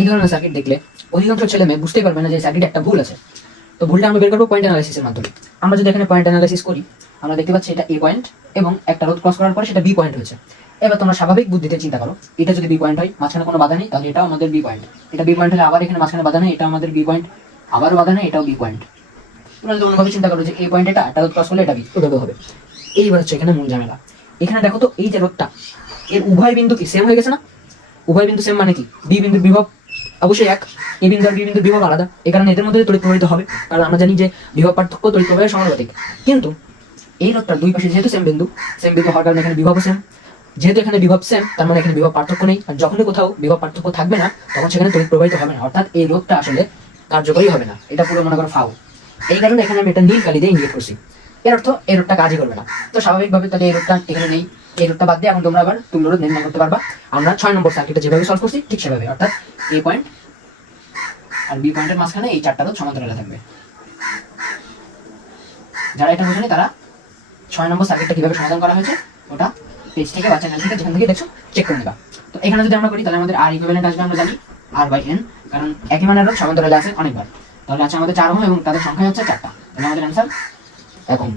এই ধরনের সার্কিট দেখলে অধিকাংশ ছেলে মেয়ে বুঝতেই পারবে না যে সার্কিটে একটা ভুল আছে। তো ভুলটা আমরা বের করবো পয়েন্ট অ্যানালাইসিসের মাধ্যমে। আমরা যদি এখানে পয়েন্ট অ্যানালাইসিস করি, আমরা দেখতে পাচ্ছি এটা এ পয়েন্ট এবং একটা রোধ ক্রস করার পরে সেটা বি পয়েন্ট হয়েছে। এবার তোমরা স্বাভাবিক বুদ্ধিতে চিন্তা করো, এটা যদি বি পয়েন্ট হয়, মাঝখানে কোনো বাধা নেই, তাহলে এটাও আমাদের বি পয়েন্ট। এটা বি পয়েন্ট হলে আবার এখানে মাঝখানে বাধা নেই, এটা আমাদের বি পয়েন্ট, আবারও বাধা নেই, এটাও বি পয়েন্ট। তোমরা যদি অন্যভাবে চিন্তা করো যে এই পয়েন্ট এটা রোধ ক্রস করলে এটা বি, ওভাবে হবে। এইবার হচ্ছে এখানে মূল ঝামেলা। এখানে দেখো তো এই যে রোধটা, এর উভয় বিন্দু কি সেম হয়ে গেছে না? উভয় বিন্দু সেম মানে কি, বি বিন্দুর বিভব অবশ্যই এক, এ বিন্দু আর বি বিন্দুর বিভব আলাদা, এই কারণে এদের মধ্যে তড়িৎ প্রবাহিত হবে, কারণ আমরা জানি যে বিভব পার্থক্য তড়িৎ প্রবাহের সমানুপাতিক। কিন্তু এই রোধটার দুই পাশে যেহেতু সেম বিন্দু হওয়ার কারণে এখানে বিভব সেম, যেহেতু এখানে বিভব সেম তার মানে এখানে বিভব পার্থক্য নেই, আর যখনই কোথাও বিভব পার্থক্য থাকবে না তখন সেখানে তড়িৎ প্রবাহিত হবে না, অর্থাৎ এই রোধটা আসলে কার্যকরী হবে না, এটা পুরো মনে করো ফাউ। এই কারণে এখানে আমি একটা নীল কালি দিয়ে ইন্ডিকেট করছি, এর অর্থ এই রোধটা কাজই করবে না। তো স্বাভাবিকভাবে তাহলে এই রোধটা এখানে নেই, এই রোধটা বাদ দিয়ে এখন তোমরা আবার তুল্য রোধ নির্ণয় করতে পারবা। আমরা 6 নম্বর সার্কিটে যেভাবে সলভ করছি ঠিক সেভাবে, অর্থাৎ এ পয়েন্ট আর বি পয়েন্টের মাঝখানে এই চারটা রোধ সমান্তরালে থাকবে। যারা এটা বোঝেনি তারা 6 নম্বর সার্কিটটা কিভাবে সমাধান করা হয়েছে ওটা পেজ থেকে বা চ্যানেল থেকে যেখান থেকে দেখছো চেক করে নেবা। তো এখানে যদি আমরা করি তাহলে আমাদের আর ইকুইভ্যালেন্ট আসবে, আমরা জানি আর বাই এন, কারণ একই মানের রোধ সমান্তরালে আছে অনেকবার। তাহলে আছে আমাদের 4 ওহম এবং তাদের সংখ্যা হচ্ছে 4টা, তাহলে আমাদের অ্যান্সার এখন